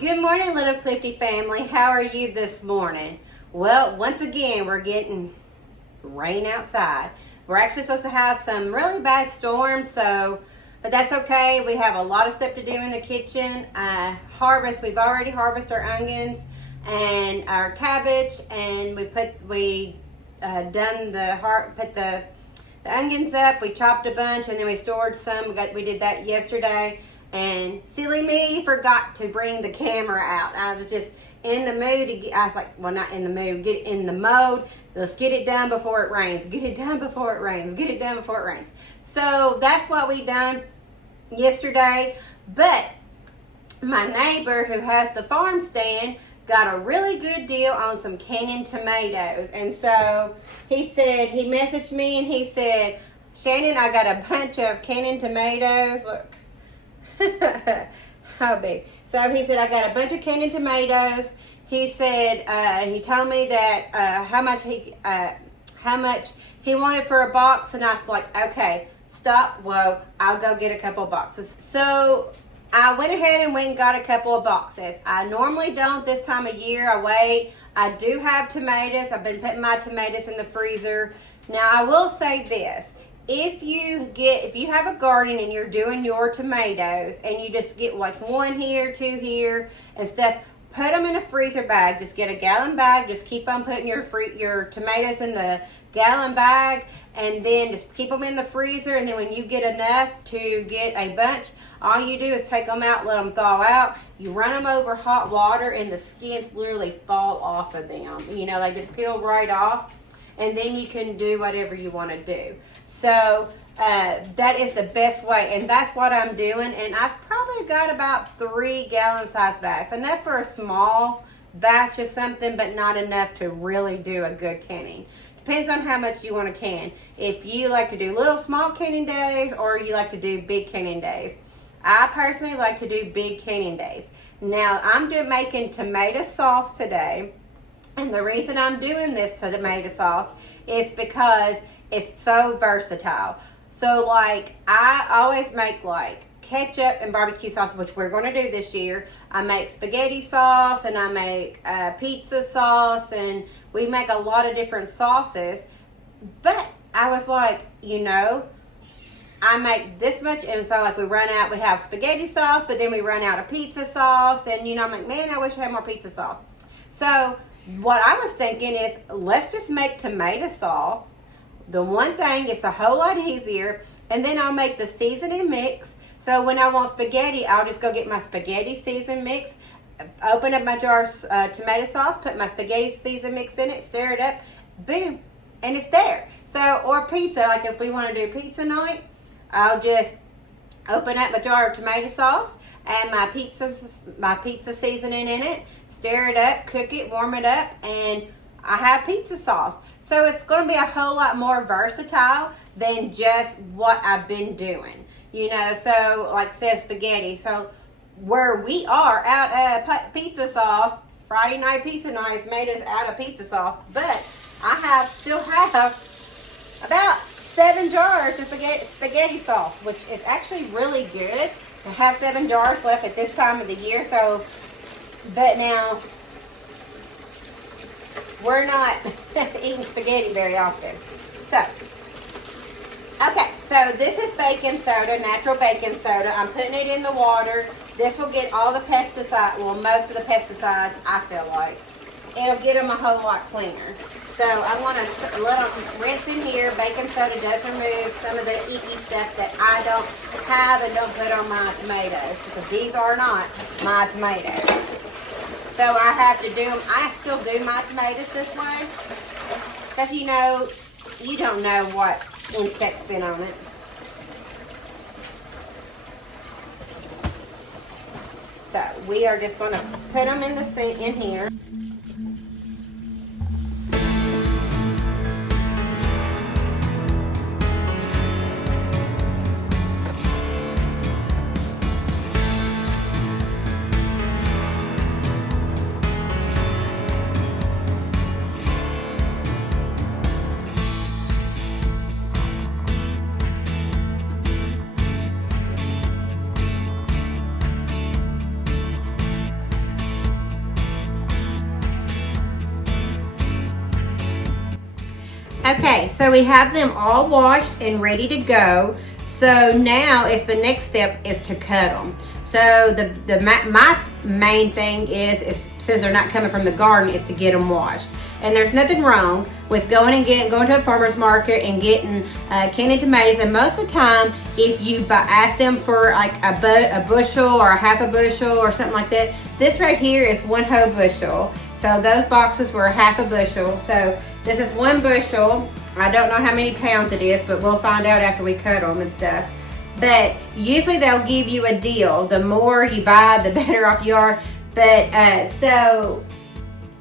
Good morning, little Clifty family. How are you this morning? Well, once again, we're getting rain outside. We're actually supposed to have some really bad storms, but that's okay. We have a lot of stuff to do in the kitchen. We've already harvested our onions and our cabbage, and put the onions up. We chopped a bunch, and then we stored some. We did that yesterday. And silly me forgot to bring the camera out. I was just in the mood. I was like, well, not in the mood. Get in the mode. Let's get it done before it rains. Get it done before it rains. Get it done before it rains. So that's what we done yesterday. But my neighbor who has the farm stand got a really good deal on some canning tomatoes. And so he messaged me and he said, Shannon, I got a bunch of canning tomatoes. Look. How big? So he said, I got a bunch of canning tomatoes. He said, he told me that how much he wanted for a box, and I was like, okay, stop, whoa, I'll go get a couple of boxes. So I went ahead and got a couple of boxes. I normally don't this time of year. I wait. I do have tomatoes. I've been putting my tomatoes in the freezer. Now I will say this. If you have a garden and you're doing your tomatoes and you just get like one here, two here and stuff, put them in a freezer bag. Just get a gallon bag. Just keep on putting your tomatoes in the gallon bag, and then just keep them in the freezer. And then when you get enough to get a bunch, all you do is take them out, let them thaw out. You run them over hot water, and the skins literally fall off of them. You know, they just peel right off. And then you can do whatever you want to do. So that is the best way, and that's what I'm doing. And I've probably got about 3 gallon size bags, enough for a small batch of something, but not enough to really do a good canning. Depends on how much you want to can. If you like to do little small canning days, or you like to do big canning days. I personally like to do big canning days. Now I'm making tomato sauce today. And the reason I'm doing this tomato sauce is because it's so versatile. So like I always make like ketchup and barbecue sauce, which we're going to do this year. I make spaghetti sauce, and I make pizza sauce, and we make a lot of different sauces. But I was like, I make this much, and so like we have spaghetti sauce, but then we run out of pizza sauce, and I'm like, man, I wish I had more pizza sauce. So what I was thinking is, let's just make tomato sauce. The one thing, it's a whole lot easier, and then I'll make the seasoning mix. So when I want spaghetti, I'll just go get my spaghetti season mix, open up my jar of tomato sauce, put my spaghetti season mix in it, stir it up, boom, and it's there. So, or pizza, like if we want to do pizza night, I'll just open up my jar of tomato sauce, add my pizza seasoning in it, stir it up, cook it, warm it up, and I have pizza sauce. So it's going to be a whole lot more versatile than just what I've been doing. So like say spaghetti. So where we are out of pizza sauce, Friday night pizza night has made us out of pizza sauce, but I still have about 7 jars of spaghetti sauce, which is actually really good to have 7 jars left at this time of the year. So, but now we're not eating spaghetti very often. So, okay, so this is baking soda, natural baking soda. I'm putting it in the water. This will get all the pesticides, well, most of the pesticides, I feel like. It'll get them a whole lot cleaner. So I'm going to let them rinse in here. Baking soda does remove some of the icky stuff that I don't have and don't put on my tomatoes, because these are not my tomatoes. So I have to do them. I still do my tomatoes this way, because you don't know what insect's been on it. So we are just going to put them in the sink in here. Okay, so we have them all washed and ready to go. So now it's the next step is to cut them. So my main thing is since they're not coming from the garden, is to get them washed. And there's nothing wrong with going to a farmer's market and getting candied tomatoes. And most of the time, if you ask them for like a bushel or a half a bushel or something like that, this right here is one whole bushel. So those boxes were half a bushel. So this is one bushel. I don't know how many pounds it is, but we'll find out after we cut them and stuff. But usually they'll give you a deal. The more you buy, the better off you are. But so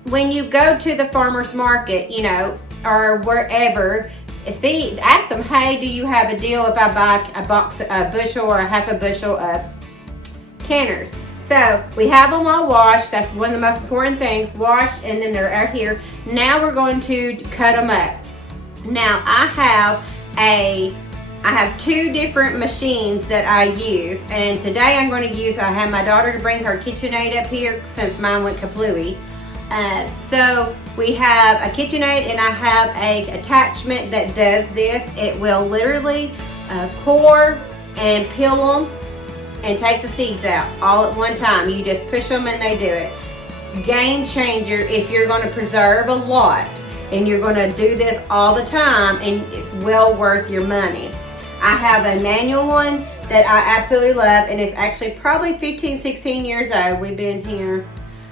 when you go to the farmer's market, you know, or wherever, ask them, hey, do you have a deal if I buy a bushel or a half a bushel of canners? So we have them all washed. That's one of the most important things, washed, and then they're out here. Now we're going to cut them up. Now I have two different machines that I use, and today I have my daughter to bring her KitchenAid up here since mine went kaplooey. So we have a KitchenAid, and I have a attachment that does this. It will literally core and peel them and take the seeds out all at one time. You just push them and they do it. Game changer if you're going to preserve a lot and you're going to do this all the time, and it's well worth your money. I have a manual one that I absolutely love, and it's actually probably 15, 16 years old. We've been here.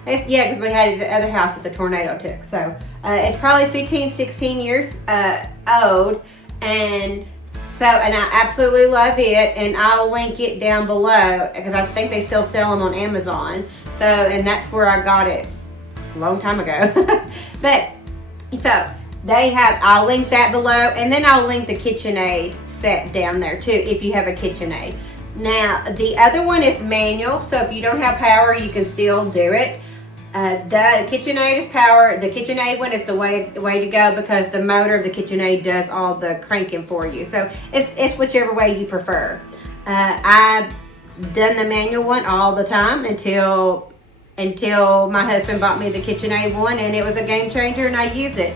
Because we had it at the other house that the tornado took. So it's probably 15, 16 years old. And I absolutely love it. And I'll link it down below because I think they still sell them on Amazon. So, and that's where I got it a long time ago. But, so I'll link that below. And then I'll link the KitchenAid set down there too if you have a KitchenAid. Now, the other one is manual. So if you don't have power, you can still do it. The KitchenAid is power. The KitchenAid one is the way to go because the motor of the KitchenAid does all the cranking for you. So it's whichever way you prefer. I've done the manual one all the time until my husband bought me the KitchenAid one, and it was a game changer, and I use it.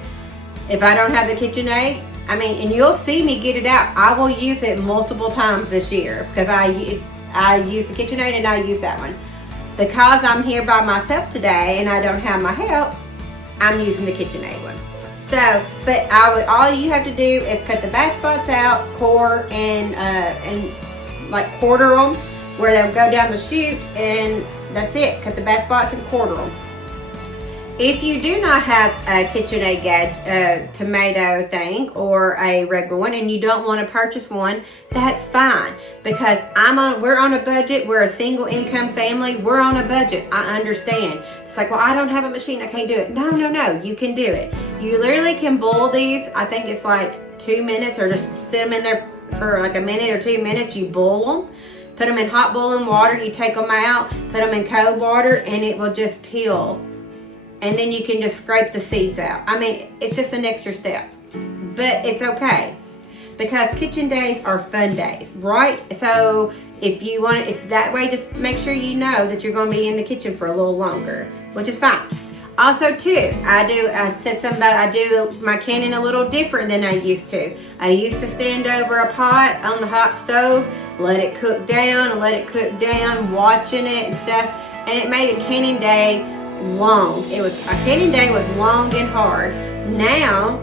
If I don't have the KitchenAid, and you'll see me get it out. I will use it multiple times this year because I use the KitchenAid and I use that one. Because I'm here by myself today and I don't have my help, I'm using the KitchenAid one. So, but all you have to do is cut the bad spots out, core, and like quarter them where they'll go down the chute, and that's it. Cut the bad spots and quarter them. If you do not have a KitchenAid tomato thing or a regular one, and you don't want to purchase one, that's fine. Because we're on a budget. We're a single income family. We're on a budget. I understand. It's like, well, I don't have a machine. I can't do it. No. You can do it. You literally can boil these. I think it's like 2 minutes, or just sit them in there for like a minute or 2 minutes. You boil them. Put them in hot boiling water. You take them out. Put them in cold water, and it will just peel. And then you can just scrape the seeds out. It's just an extra step, but it's okay because kitchen days are fun days, right? So if that way, just make sure you know that you're going to be in the kitchen for a little longer, which is fine. Also too, I said something about I do my canning a little different than I used to. I used to stand over a pot on the hot stove, let it cook down, watching it and stuff, and it made a canning day long. A canning day was long and hard. Now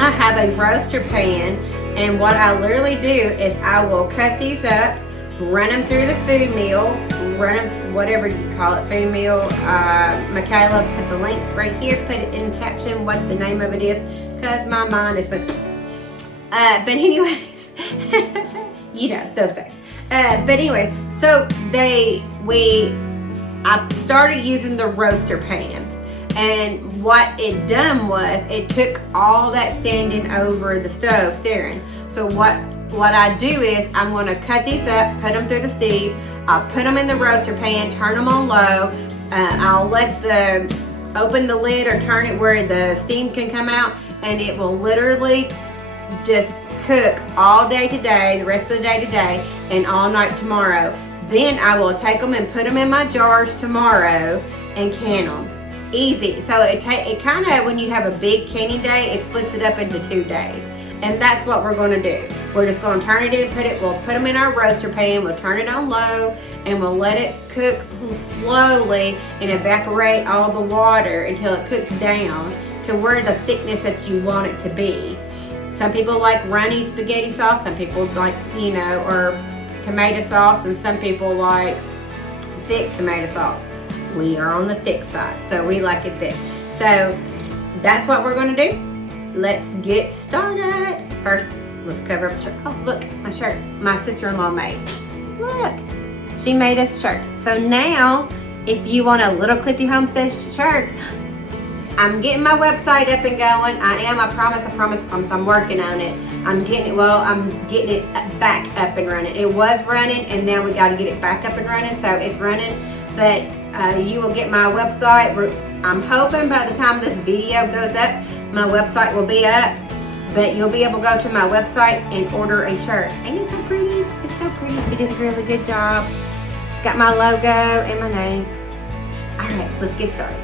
I have a roaster pan, and what I literally do is I will cut these up, run them through the food mill, whatever you call it, food mill. Michaela put the link right here, put it in the caption what the name of it is, because my mind is but anyways those days. But anyways, so I started using the roaster pan, and what it done was it took all that standing over the stove stirring. So what I do is I'm going to cut these up, put them through the sieve, I'll put them in the roaster pan, turn them on low, I'll open the lid or turn it where the steam can come out, and it will literally just cook all day today, the rest of the day today, and all night tomorrow. Then I will take them and put them in my jars tomorrow and can them. easy. So it kind of, when you have a big canning day, it splits it up into 2 days. And that's what we're going to do. We're just going to turn it in, we'll put them in our roaster pan, we'll turn it on low, and we'll let it cook slowly and evaporate all the water until it cooks down to where the thickness that you want it to be. Some people like runny spaghetti sauce, some people like, or tomato sauce, and some people like thick tomato sauce. We are on the thick side, so we like it thick. So that's what we're going to do. Let's get started. First, let's cover up the shirt. Oh, look, my shirt. My sister-in-law made. Look, she made us shirts. So now, if you want a little Clifty Homestead shirt, I'm getting my website up and going. I promise. I'm working on it. I'm getting it back up and running. It was running, and now we got to get it back up and running. So it's running, but you will get my website. I'm hoping by the time this video goes up, my website will be up, but you'll be able to go to my website and order a shirt. Ain't it so pretty? It's so pretty. She did a really good job. It's got my logo and my name. All right, let's get started.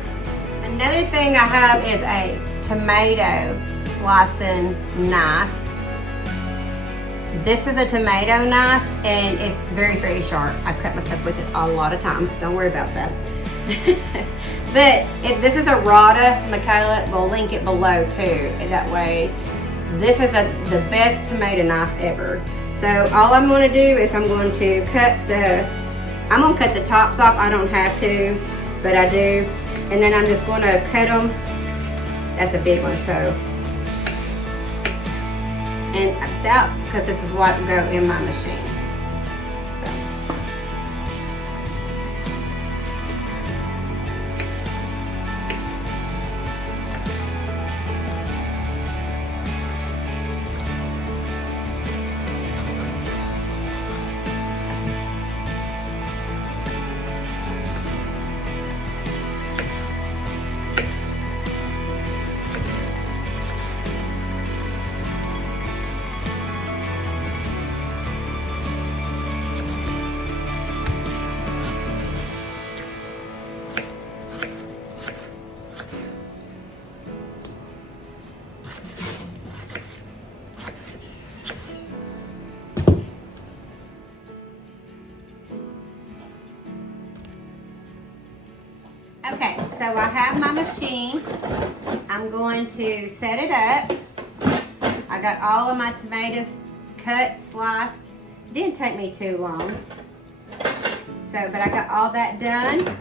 Another thing I have is a tomato slicing knife. This is a tomato knife, and it's very, very sharp. I've cut myself with it a lot of times. Don't worry about that. But this is a Rada, Michaela. We'll link it below too. That way, this is the best tomato knife ever. So all I'm going to do is I'm going to cut the tops off. I don't have to, but I do. And then I'm just going to cut them. That's a big one, so. And because this is what will go in my machine. Okay, so I have my machine. I'm going to set it up. I got all of my tomatoes cut, sliced. It didn't take me too long. But I got all that done.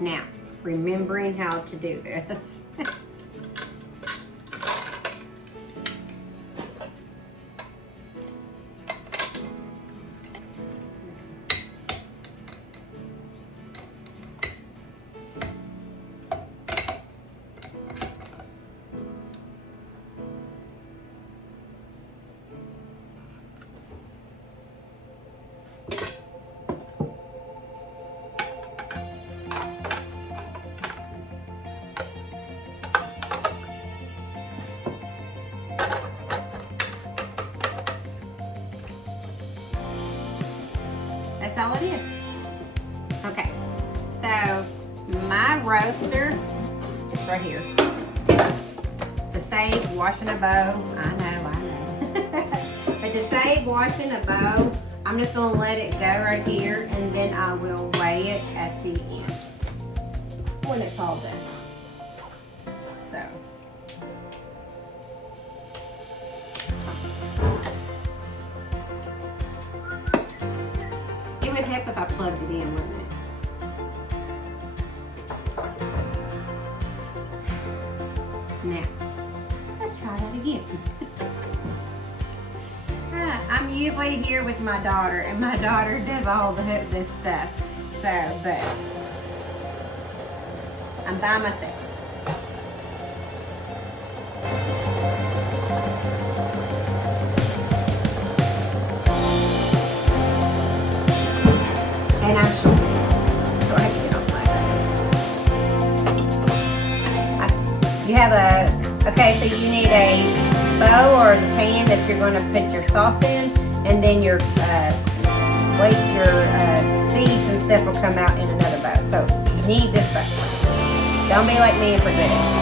Now, remembering how to do this. That's all it is. Okay, so my roaster is right here. To save washing a bow, I know. But to save washing a bow, I'm just gonna let it go right here, and then I will weigh it at the end when it's all done. So. It would help if I plugged it in, wouldn't it? Now, let's try that again. I'm usually here with my daughter, and my daughter does all this stuff. So, but I'm by myself. And I'm sure, so I get on my you have okay, so you need a bowl or the pan that you're going to put your sauce in, and then your seeds and stuff will come out in another bowl. So need this back. Don't be like me and forget it.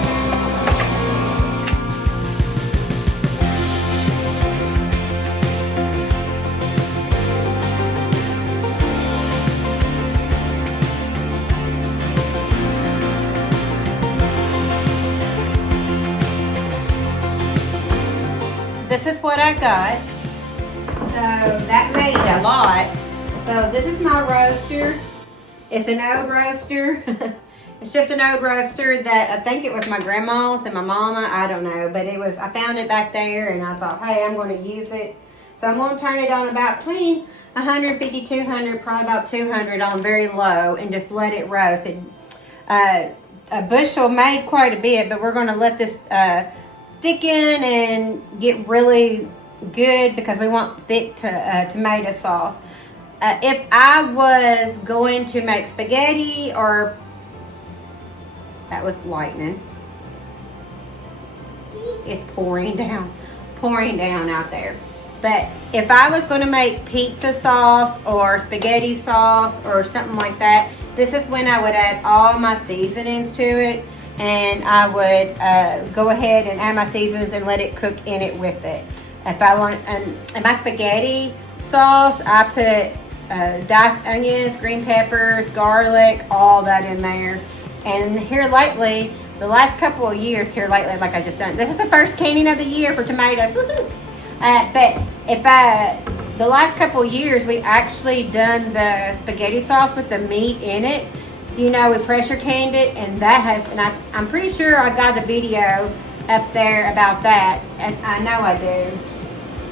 This is what I got. So that made a lot. So this is my roaster. It's an old roaster. It's just an old roaster that I think it was my grandma's and my mama. I don't know, but it was. I found it back there, and I thought, hey, I'm going to use it. So I'm going to turn it on about between 150, 200, probably about 200 on very low, and just let it roast. A bushel made quite a bit, but we're going to let this thicken and get really good because we want thick tomato sauce. If I was going to make spaghetti, or that was lightning, it's pouring down out there. But if I was going to make pizza sauce or spaghetti sauce or something like that, this is when I would add all my seasonings to it. And I would go ahead and add my seasonings and let it cook in it with it. If I want, in my spaghetti sauce, I put diced onions, green peppers, garlic, all that in there. And here lately, the last couple of years here lately, like I just done, this is the first canning of the year for tomatoes. But the last couple of years, we actually done the spaghetti sauce with the meat in it. You know, we pressure canned it, and that has, and I'm pretty sure I got a video up there about that, and I know I do.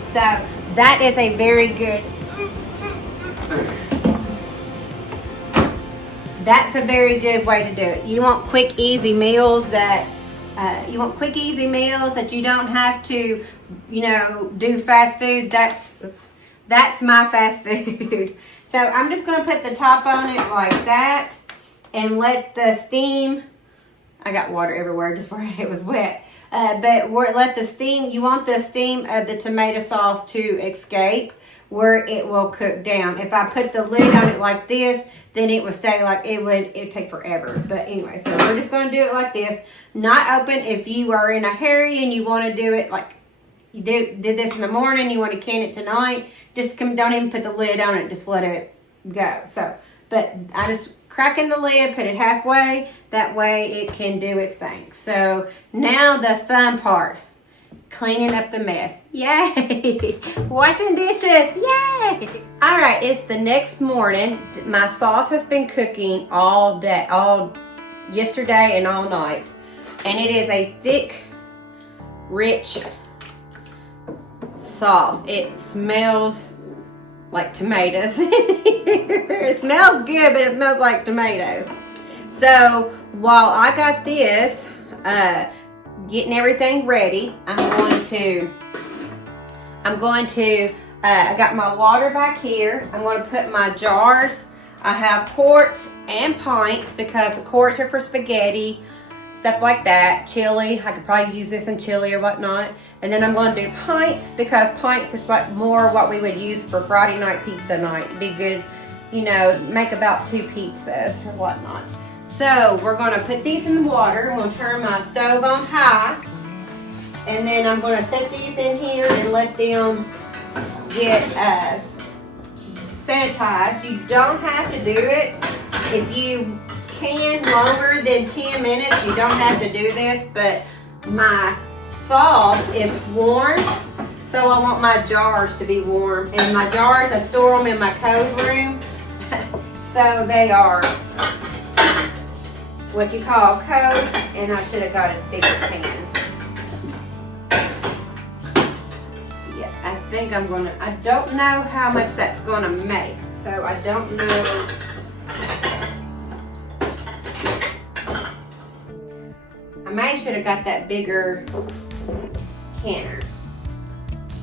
So that is a very good, that's a very good way to do it. You want quick, easy meals that, you don't have to, you know, do fast food. That's my fast food. So I'm just going to put the top on it like that. And let the steam, I got water everywhere just where it was wet. But let the steam, you want the steam of the tomato sauce to escape where it will cook down. If I put the lid on it like this, then it would stay like, it'd take forever. But anyway, so we're just going to do it like this. Not open if you are in a hurry and you want to do it like, you did this in the morning, you want to can it tonight, just don't even put the lid on it, just let it go. So, but I just cracking the lid, put it halfway, that way it can do its thing. So now the fun part, cleaning up the mess. Yay! Washing dishes, yay! All right, it's the next morning. My sauce has been cooking all day, all yesterday and all night. And it is a thick, rich sauce. It smells like tomatoes. It smells good, but it smells like tomatoes. So while I got this, getting everything ready, I got my water back here. I'm going to put my jars. I have quarts and pints because the quarts are for spaghetti, stuff like that, chili. I could probably use this in chili or whatnot. And then I'm going to do pints because pints is what we would use for Friday night pizza night. It'd be good, you know, make about 2 pizzas or whatnot. So we're going to put these in the water. I'm going to turn my stove on high. And then I'm going to set these in here and let them get sanitized. You don't have to do it. If you can longer than 10 minutes, you don't have to do this, but my sauce is warm, so I want my jars to be warm. And my jars, I store them in my cold room, so they are what you call cold, and I should have got a bigger pan. Yeah, I think I'm gonna, I don't know how much that's gonna make, so I don't know. I may should have got that bigger canner,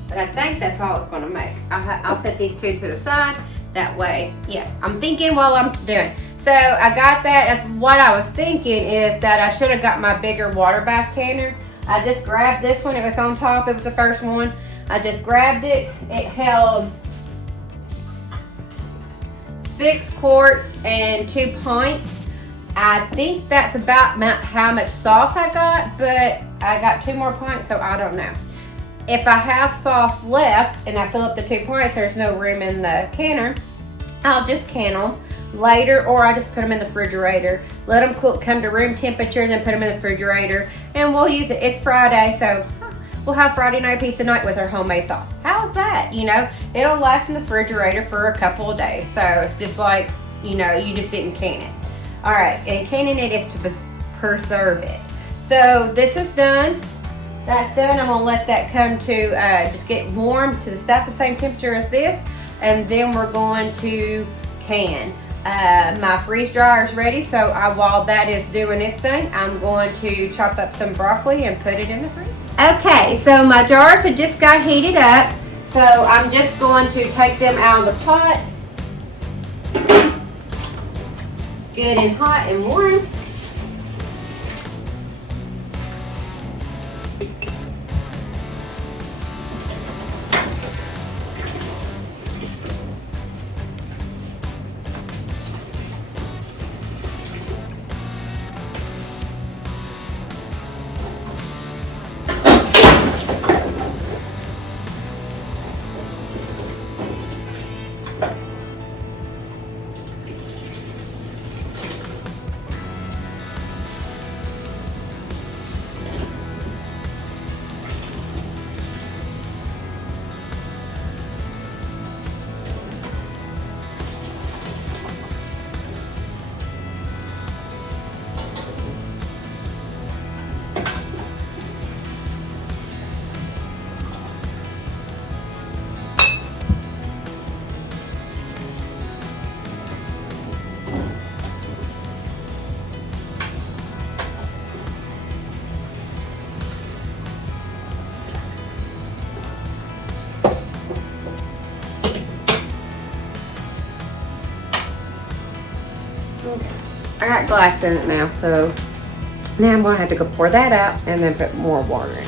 but I think that's all it's going to make. I'll set these two to the side. That way, yeah, I'm thinking while I'm doing. So I got that. What I was thinking is that I should have got my bigger water bath canner. I just grabbed this one. It was on top. It was the first one. I just grabbed it. It held 6 quarts and 2 pints. I think that's about how much sauce I got, but I got 2 more pints, so I don't know. If I have sauce left and I fill up the 2 pints, there's no room in the canner, I'll just can them later, or I just put them in the refrigerator. Let them cool, come to room temperature, then put them in the refrigerator, and we'll use it. It's Friday, so we'll have Friday night pizza night with our homemade sauce. How's that? You know, it'll last in the refrigerator for a couple of days. So it's just like, you know, you just didn't can it. All right, and canning it is to preserve it. So this is done. That's done. I'm gonna let that come to just get warm to about the same temperature as this, and then we're going to can. My freeze dryer is ready, so while that is doing its thing, I'm going to chop up some broccoli and put it in the freezer. Okay, so my jars have just got heated up, so I'm just going to take them out of the pot. Good and hot and warm. I got glass in it now, so now I'm gonna have to go pour that out and then put more water in.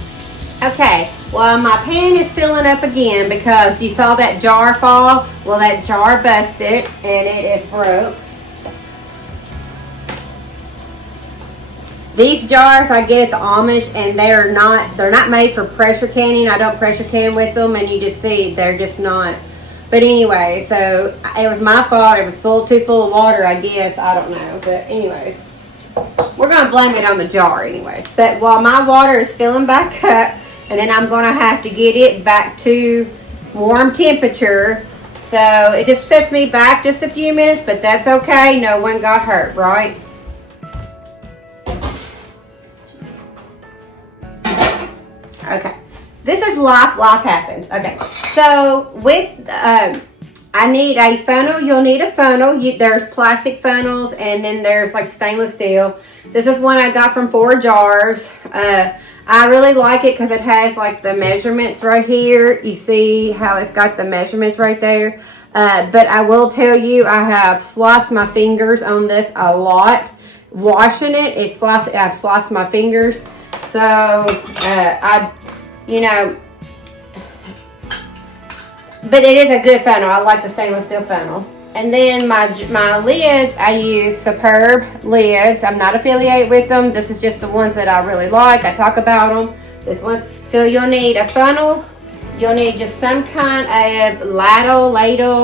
Okay, well my pan is filling up again because you saw that jar fall. Well, that jar busted and it is broke. These jars I get at the Amish, and they're not made for pressure canning. I don't pressure can with them, and you just see they're just not. But anyway, so it was my fault. It was too full of water, I guess. I don't know. But anyways, we're going to blame it on the jar anyway. But while my water is filling back up, and then I'm going to have to get it back to warm temperature. So it just sets me back just a few minutes, but that's okay. No one got hurt, right? Okay. This is life happens. Okay, so with, I need a funnel. You'll need a funnel. There's plastic funnels, and then there's like stainless steel. This is one I got from 4 jars. I really like it because it has like the measurements right here. You see how it's got the measurements right there. But I will tell you, I have sliced my fingers on this a lot. Washing it, I've sliced my fingers. So, you know, but it is a good funnel. I like the stainless steel funnel. And then my lids, I use Superb lids. I'm not affiliated with them. This is just the ones that I really like. I talk about them. This one. So you'll need a funnel. You'll need just some kind of ladle,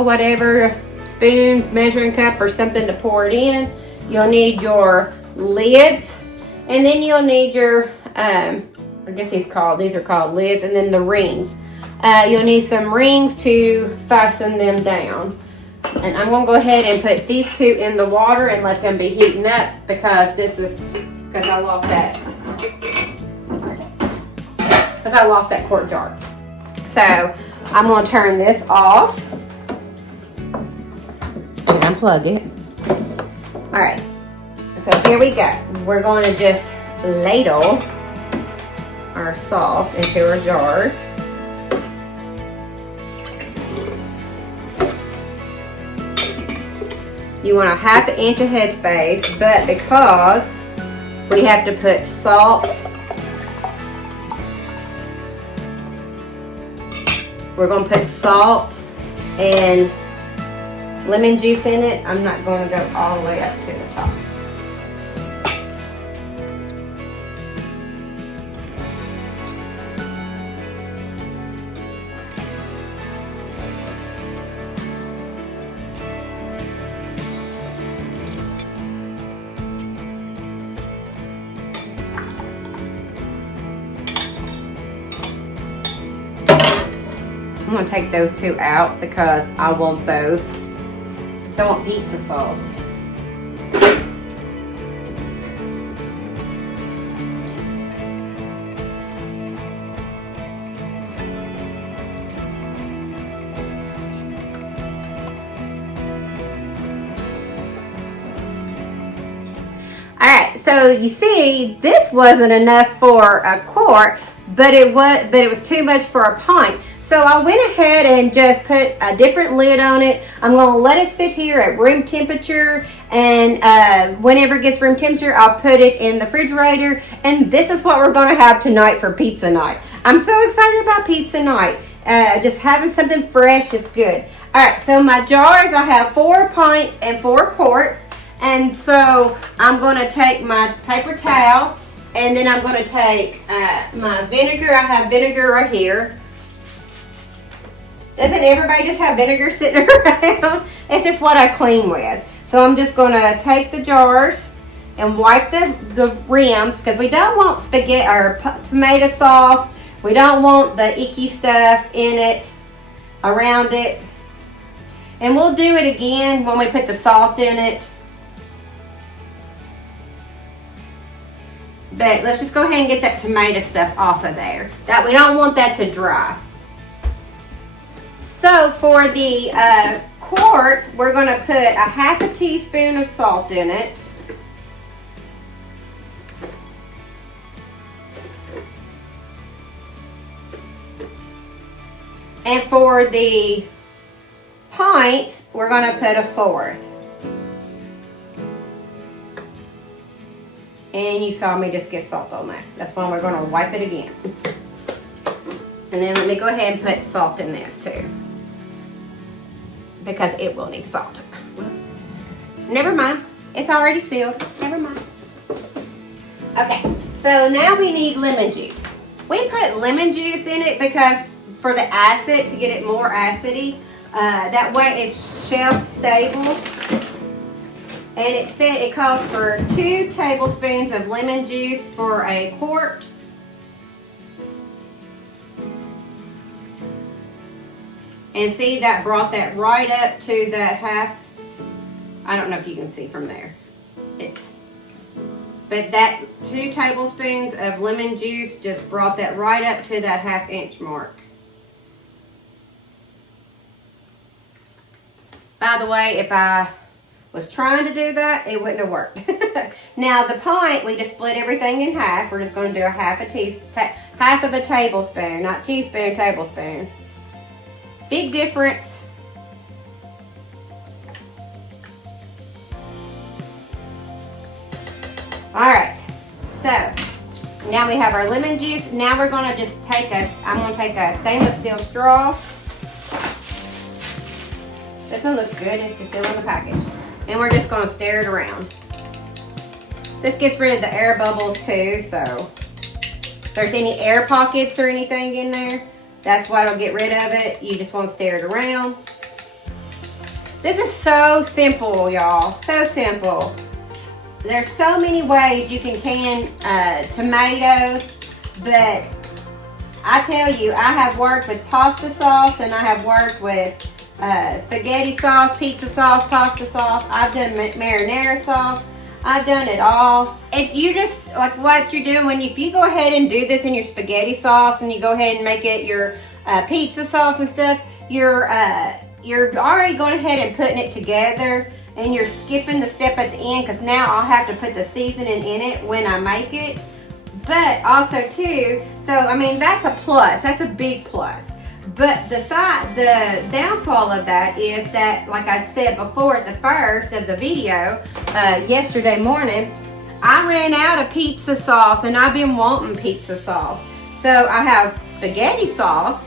whatever, spoon, measuring cup, or something to pour it in. You'll need your lids, and then you'll need your I guess these are called lids, and then the rings. You'll need some rings to fasten them down. And I'm gonna go ahead and put these 2 in the water and let them be heating up because I lost that quart jar. So I'm gonna turn this off and unplug it. All right, so here we go. We're gonna just ladle our sauce into our jars. You want a 1/2 inch of headspace, but because we have to put salt, we're going to put salt and lemon juice in it. I'm not going to go all the way up to the top. gonna take those two out because I want those. So I want pizza sauce. Alright, so you see, this wasn't enough for a quart, but it was too much for a pint. So I went ahead and just put a different lid on it. I'm going to let it sit here at room temperature, and whenever it gets room temperature, I'll put it in the refrigerator. And this is what we're going to have tonight for pizza night. I'm so excited about pizza night. Just having something fresh is good. Alright, so my jars, I have 4 pints and 4 quarts. And so I'm going to take my paper towel, and then I'm going to take my vinegar. I have vinegar right here. Doesn't everybody just have vinegar sitting around? It's just what I clean with. So I'm just going to take the jars and wipe the rims, because we don't want spaghetti or tomato sauce. We don't want the icky stuff in it, around it. And we'll do it again when we put the salt in it. But let's just go ahead and get that tomato stuff off of there. We don't want that to dry. So for the quart, we're going to put a half a teaspoon of salt in it. And for the pints, we're going to put a fourth. And you saw me just get salt on that. That's why we're going to wipe it again. And then let me go ahead and put salt in this too, because it will need salt. Never mind. It's already sealed. Never mind. Okay, so now we need lemon juice. We put lemon juice in it because for the acid, to get it more acidy. That way it's shelf stable. And it said it calls for 2 tablespoons of lemon juice for a quart. And see, that brought that right up to that half. I don't know if you can see from there. But that 2 tablespoons of lemon juice just brought that right up to that 1/2 inch mark. By the way, if I was trying to do that, it wouldn't have worked. Now the pint, we just split everything in half. We're just going to do half of a tablespoon, not teaspoon, tablespoon. Big difference. Alright, so now we have our lemon juice. Now we're going to just I'm going to take a stainless steel straw. This one looks good, it's just still in the package. And we're just going to stir it around. This gets rid of the air bubbles too, so if there's any air pockets or anything in there, that's why it'll get rid of it. You just want to stir it around. This is so simple, y'all. So simple. There's so many ways you can can tomatoes, but I tell you, I have worked with pasta sauce, and I have worked with spaghetti sauce, pizza sauce, pasta sauce. I've done marinara sauce. I've done it all. If you just, like what you're doing, if you go ahead and do this in your spaghetti sauce, and you go ahead and make it your pizza sauce and stuff, you're already going ahead and putting it together, and you're skipping the step at the end, because now I'll have to put the seasoning in it when I make it. But also too, so I mean, that's a plus. That's a big plus. But the downfall of that is that, like I said before at the first of the video, yesterday morning, I ran out of pizza sauce, and I've been wanting pizza sauce. So I have spaghetti sauce,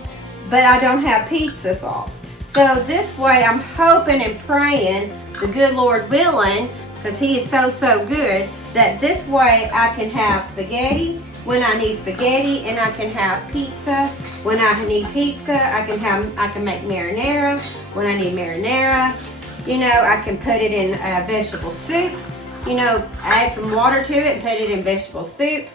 but I don't have pizza sauce. So this way, I'm hoping and praying, the good Lord willing, because He is so good, that this way I can have spaghetti when I need spaghetti, and I can have pizza when I need pizza. I can make marinara when I need marinara. You know, I can put it in vegetable soup. You know, add some water to it and put it in vegetable soup.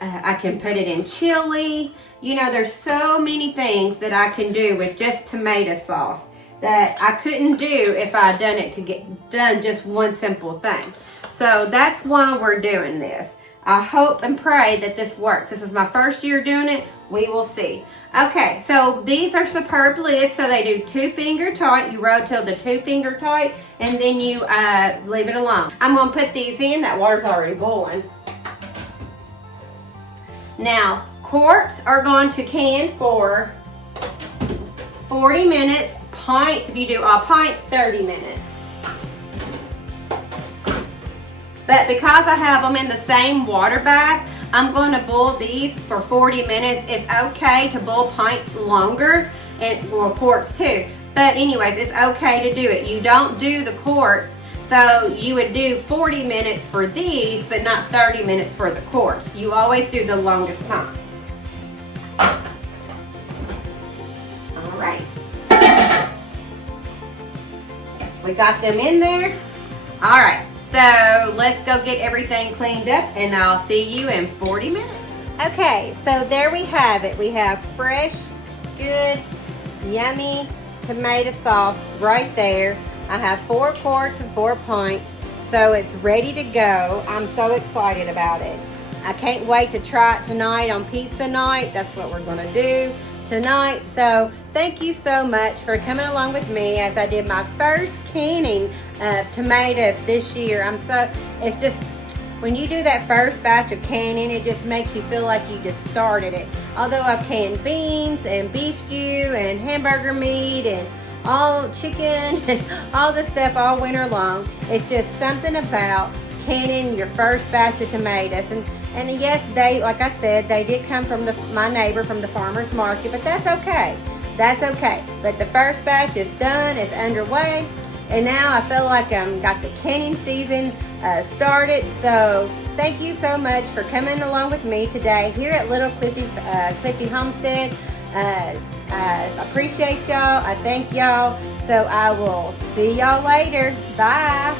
I can put it in chili. You know, there's so many things that I can do with just tomato sauce that I couldn't do if I had done it to get done just one simple thing. So that's why we're doing this. I hope and pray that this works. This is my first year doing it. We will see. Okay, so these are superb lids. So they do 2-finger tight. You rotate to 2-finger tight, and then you leave it alone. I'm going to put these in. That water's already boiling. Now, quarts are going to can for 40 minutes. Pints, if you do all pints, 30 minutes. But because I have them in the same water bath, I'm going to boil these for 40 minutes. It's okay to boil pints longer, and well, quarts too. But anyways, it's okay to do it. You don't do the quarts, so you would do 40 minutes for these, but not 30 minutes for the quarts. You always do the longest time. All right. We got them in there. All right. So let's go get everything cleaned up, and I'll see you in 40 minutes. Okay, so there we have it. We have fresh, good, yummy tomato sauce right there. I have 4 quarts and 4 pints, so it's ready to go. I'm so excited about it. I can't wait to try it tonight on pizza night. That's what we're gonna do tonight. So thank you so much for coming along with me as I did my first canning of tomatoes this year. It's just, when you do that first batch of canning, it just makes you feel like you just started it. Although I've canned beans and beef stew and hamburger meat and all chicken and all this stuff all winter long, it's just something about canning your first batch of tomatoes. And yes, they, like I said, they did come from my neighbor from the farmer's market, but that's okay. That's okay. But the first batch is done, it's underway, and now I feel like I've got the canning season started. So thank you so much for coming along with me today here at Little Clifty Homestead. I appreciate y'all. I thank y'all. So I will see y'all later. Bye.